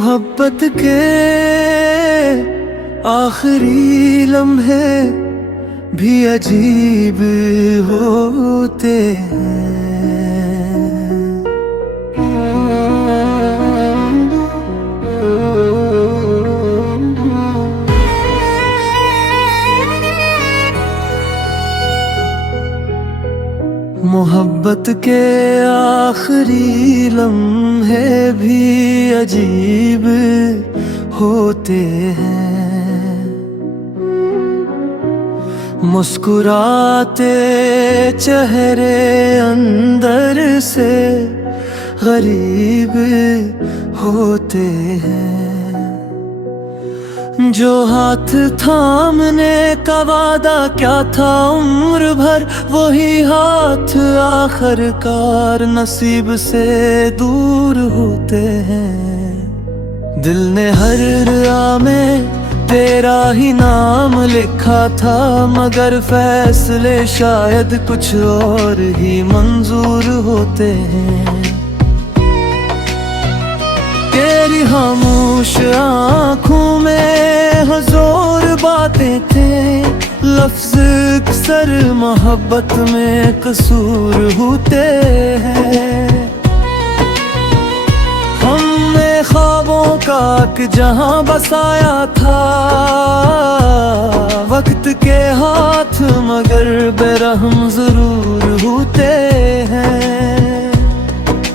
मोहब्बत के आखिरी लम्हे भी अजीब होते हैं। मोहब्बत के आखिरी लम्हे भी अजीब होते हैं। मुस्कुराते चेहरे अंदर से गरीब होते हैं। जो हाथ थामने का वादा क्या था उम्र भर, वही हाथ आखिरकार नसीब से दूर होते हैं। दिल ने हर राह में तेरा ही नाम लिखा था, मगर फैसले शायद कुछ और ही मंजूर होते हैं। तेरी खामोश आँखों में हज़ार बातें थे, लफ्ज़ अक्सर मोहब्बत में कसूर होते हैं। हमने ख्वाबों का कि जहाँ बसाया था वक्त के हाथ, मगर बेरहम जरूर होते हैं।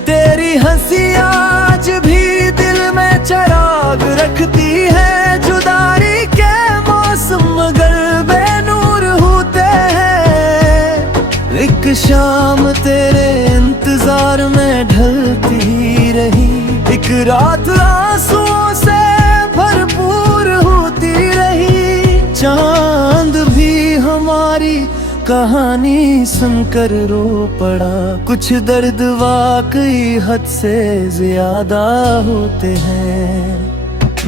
तेरी हंसी आज भी दिल में चिराग रखती है, जुदाई के मौसम मगर बेनूर होते हैं। एक शाम तेरे इंतजार में ढलती रही, एक रात आंसुओं से भरपूर होती रही। चांद भी हमारी कहानी सुनकर रो पड़ा, कुछ दर्द वाकई हद से ज्यादा होते हैं।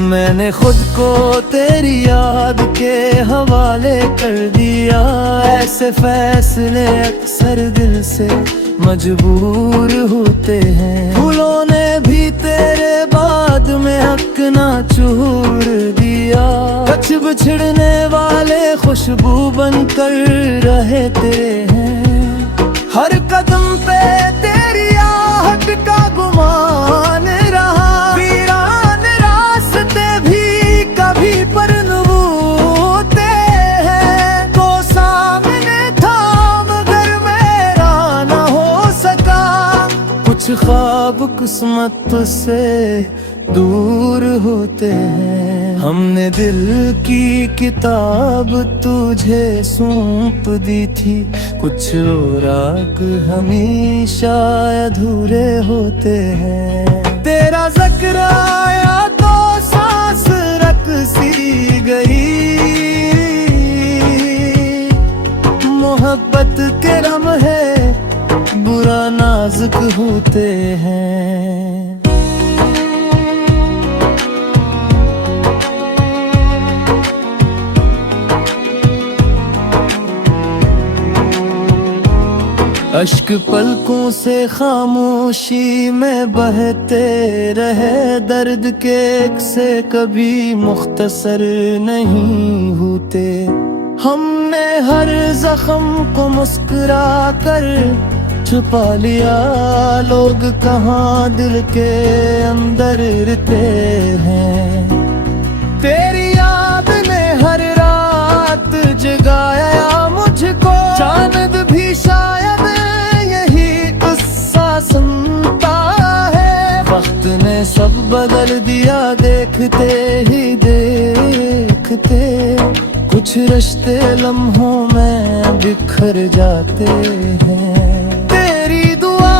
मैंने खुद को तेरी याद के हवाले कर दिया, ऐसे फैसले अक्सर दिल से मजबूर होते हैं। फूलों ने भी तेरे बाद में हक ना छोड़ दिया, कच बिछड़ने वाले खुशबू बनकर रहते हैं। हर कदम पे तेरी आहट का गुमान रहा, वीरान रास्ते भी कभी परनुते हैं। तो सामने था मगर मेरा ना हो सका, कुछ ख्वाब किस्मत से दूर होते हैं। हमने दिल की किताब तुझे सौंप दी थी, कुछ औराक हमेशा अधूरे होते हैं। तेरा जिक्र आया तो सांस रक सी गई, मोहब्बत के लम्हे बुरा नाजुक होते हैं। अश्क पलकों से खामोशी में बहते रहे, दर्द के एक से कभी मुख्तसर नहीं होते। हमने हर जख्म को मुस्कुरा कर छुपा लिया, लोग कहाँ दिल के अंदर रहते हैं। तेरी याद ने हर रात जगाया मुझको, चांद भी शायद सुनता है। वक्त ने सब बदल दिया देखते ही देखते, कुछ रिश्ते लम्हों में बिखर जाते हैं। तेरी दुआ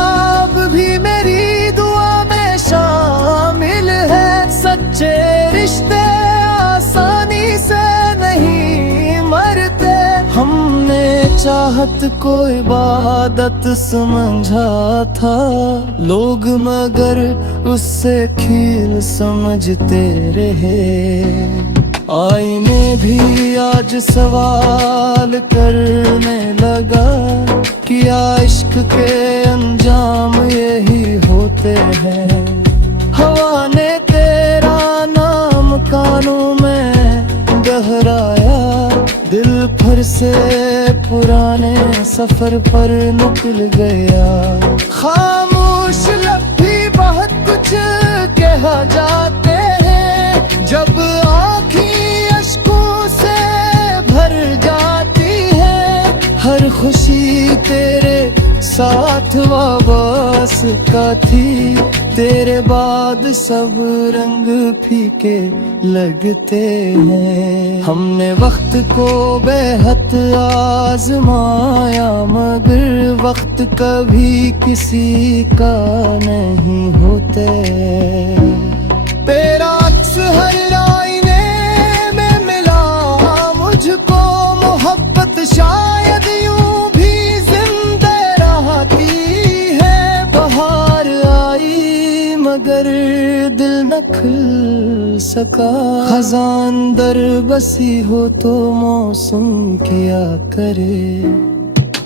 भी मेरी दुआ में शामिल है, सच्चे रिश्ते आसानी से नहीं मरते। हमने चाहत को इबादत समझा था लोग, मगर उससे खील समझते रहे। आईने भी आज सवाल करने लगा, क्या इश्क के अंजाम यही होते हैं। हवा ने तेरा आया, दिल फिर से पुराने सफर पर निकल गया। खामोश लब भी बहुत कुछ कहा जाते हैं, जब आँखें अश्कों से भर जाती है। हर खुशी तेरे साथ वाबस्ता थी, तेरे बाद सब रंग फीके लगते हैं। हमने वक्त को बेहद आजमाया, मगर वक्त कभी किसी का नहीं होते। तेरा अक्स हर आईने में मिला मुझको, मोहब्बत शायद यूं भी जिंदा रहती है। बहार आई मगर दिल न खिल सका, खजान दर बसी हो तो मौसम क्या करे।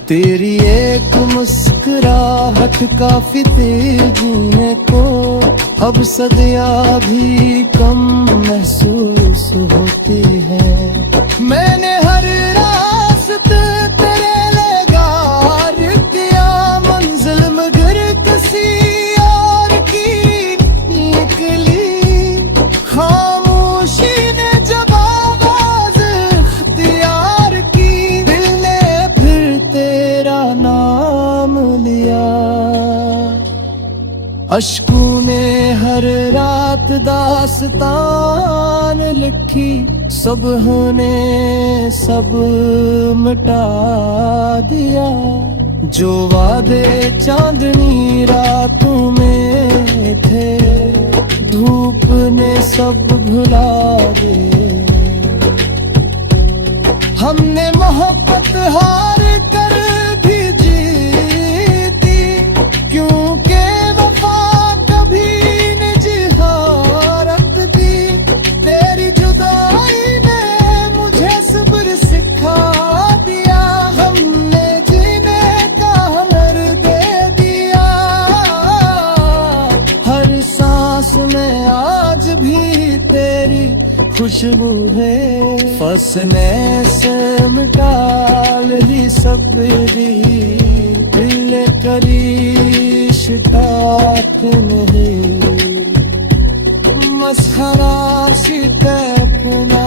तेरी एक मुस्कुराहट काफी थी जीने को, अब सदियाँ भी कम महसूस होती है। मैंने हर रास्ते तेरे लिए गार किया, मंजिल मगर किसी और की निकली। खामोशी ने जब आवाज इख्तियार की, दिल ने फिर तेरा नाम लिया। अश्कों ने हर रात दास्तान लिखी, सुबह ने सब मिटा दिया। जो वादे चांदनी रातों में थे, धूप ने सब भुला दिए। हमने मोहब्बत हार कर भी जीती, क्योंकि वफा कभी निजी हारत दी। तेरी जुदाई ने मुझे सब्र सिखा दिया, हमने जीने का हुनर दे दिया। हर सांस में आज भी तेरी खुशबू है, फसने से मिटा ली सबरी। दिल करीश टाक नहीं, मसखरा सी अपना